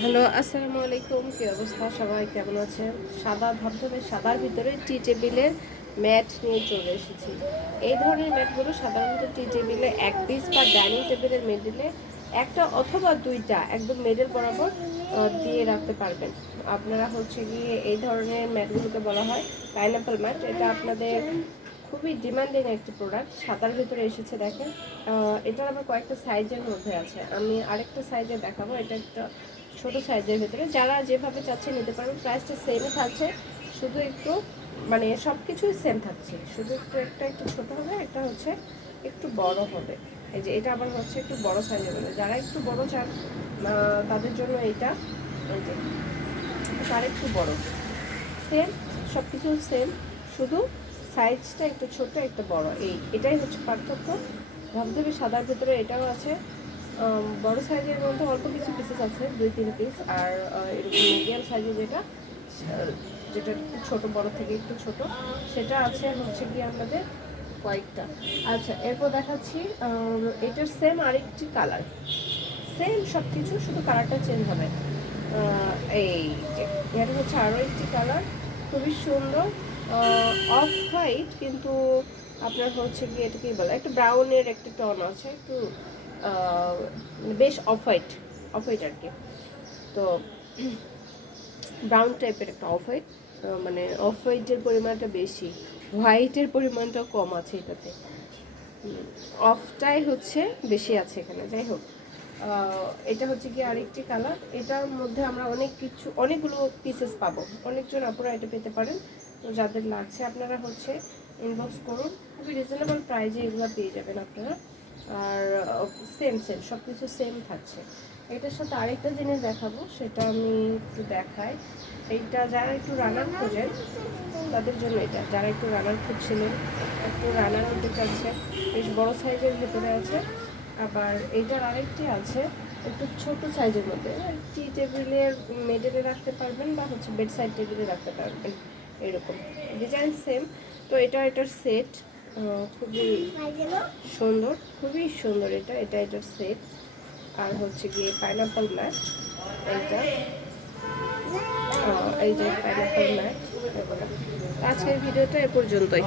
Hello, আসসালামু আলাইকুম। কি অবস্থা, সবাই কেমন আছেন? সাদা ধবধবে সাদার ভিতরে টি টেবিলের ম্যাট নিয়ে চলে এসেছি। এই ধরনের ম্যাটগুলো সাধারণত টি টেবিলে এক পিস বা ডাইনিং টেবিলের মিডলে একটা অথবা দুইটা একদম মিডল বরাবর দিয়ে রাখতে পারবেন। আপনারা হচ্ছে গিয়ে এই ধরনের ম্যাটগুলোকে বলা হয় পাইনাপল ম্যাট। এটা আপনাদের খুবই ডিমান্ডিং একটি প্রোডাক্ট। সাদার ভিতরে এসেছে দেখেন। এটার আবার কয়েকটা সাইজের মধ্যে আছে। আমি আরেকটা সাইজে দেখাবো। এটা একটা ছোট সাইজের ভিতরে, যারা যেভাবে চাচ্ছে নিতে পারবেন। প্রাইসটা সেমই থাকছে, শুধু একটু মানে সব কিছুই সেম থাকছে, শুধু একটু একটা একটু ছোট হবে, একটা হচ্ছে একটু বড় হবে। এই যে এটা আবার হচ্ছে একটু বড় সাইজের মধ্যে, যারা একটু বড় চান তাদের জন্য এইটা। এই যে তার একটু বড়, সেম সব কিছু সেম, শুধু সাইজটা একটু ছোট একটা বড়, এটাই হচ্ছে পার্থক্য। ধবধবে সাদার ভিতরে এটাও আছে। বড় সাইজের মধ্যে অল্প কিছু পিসেস আছে, 2-3 পিস। আর এরকম মিডিয়াম সাইজে যেটা একটু ছোটো, বড় থেকে একটু ছোট, সেটা আছে হচ্ছে কি আমাদের কয়েকটা। আচ্ছা, এরপর দেখাচ্ছি এটার সেম আরেকটি কালার, সেম সব কিছু, শুধু কালারটা চেঞ্জ হবে। এই যে এটা হচ্ছে আরও একটি কালার, খুবই সুন্দর। অফ হোয়াইট, কিন্তু আপনার হচ্ছে কি এটা কি বলে, একটা ব্রাউনের একটা টন আছে, একটু বেশ অফ হোয়াইট, অফ হোয়াইট আর কি। তো ব্রাউন টাইপের একটা অফ হোয়াইট, মানে অফ হোয়াইটের পরিমাণটা বেশি, হোয়াইটের পরিমাণটা কম আছে এটাতে। অফটাই হচ্ছে বেশি আছে এখানে। যাই হোক, এটা হচ্ছে কি আরেকটি কালার। এটার মধ্যে আমরা অনেকগুলো পিসেস পাবো। অনেকজন আপনারা এটা পেতে পারেন। তো যাদের লাগছে আপনারা হচ্ছে ইনবক্স করুন, খুবই রিজনেবল প্রাইজে এগুলো পেয়ে যাবেন আপনারা। আর সেম সেম সব কিছু সেম থাকছে। এটার সাথে আরেকটা জিনিস দেখাবো, সেটা আমি একটু দেখাই। এইটা যারা একটু রানার খোঁজেন তাদের জন্য, এটা যারা একটু রানার খুঁজছিলেন, একটু রানার হতে চাচ্ছে, বেশ বড় সাইজের ভেতরে আছে। আবার এইটার আরেকটি আছে একটু ছোট সাইজের মধ্যে, টি টেবিলের মেডেলে রাখতে পারবেন বা হচ্ছে বেড সাইড টেবিলে রাখতে পারবেন, এরকম ডিজাইন সেম। তো এটার সেট খুবই সুন্দর, খুবই সুন্দর। এটার সেট। আর হচ্ছে গিয়ে পাইনাপল ম্যাট, এইটা এই যে পাইনাপল ম্যাট। আজকের ভিডিওটা এ পর্যন্তই।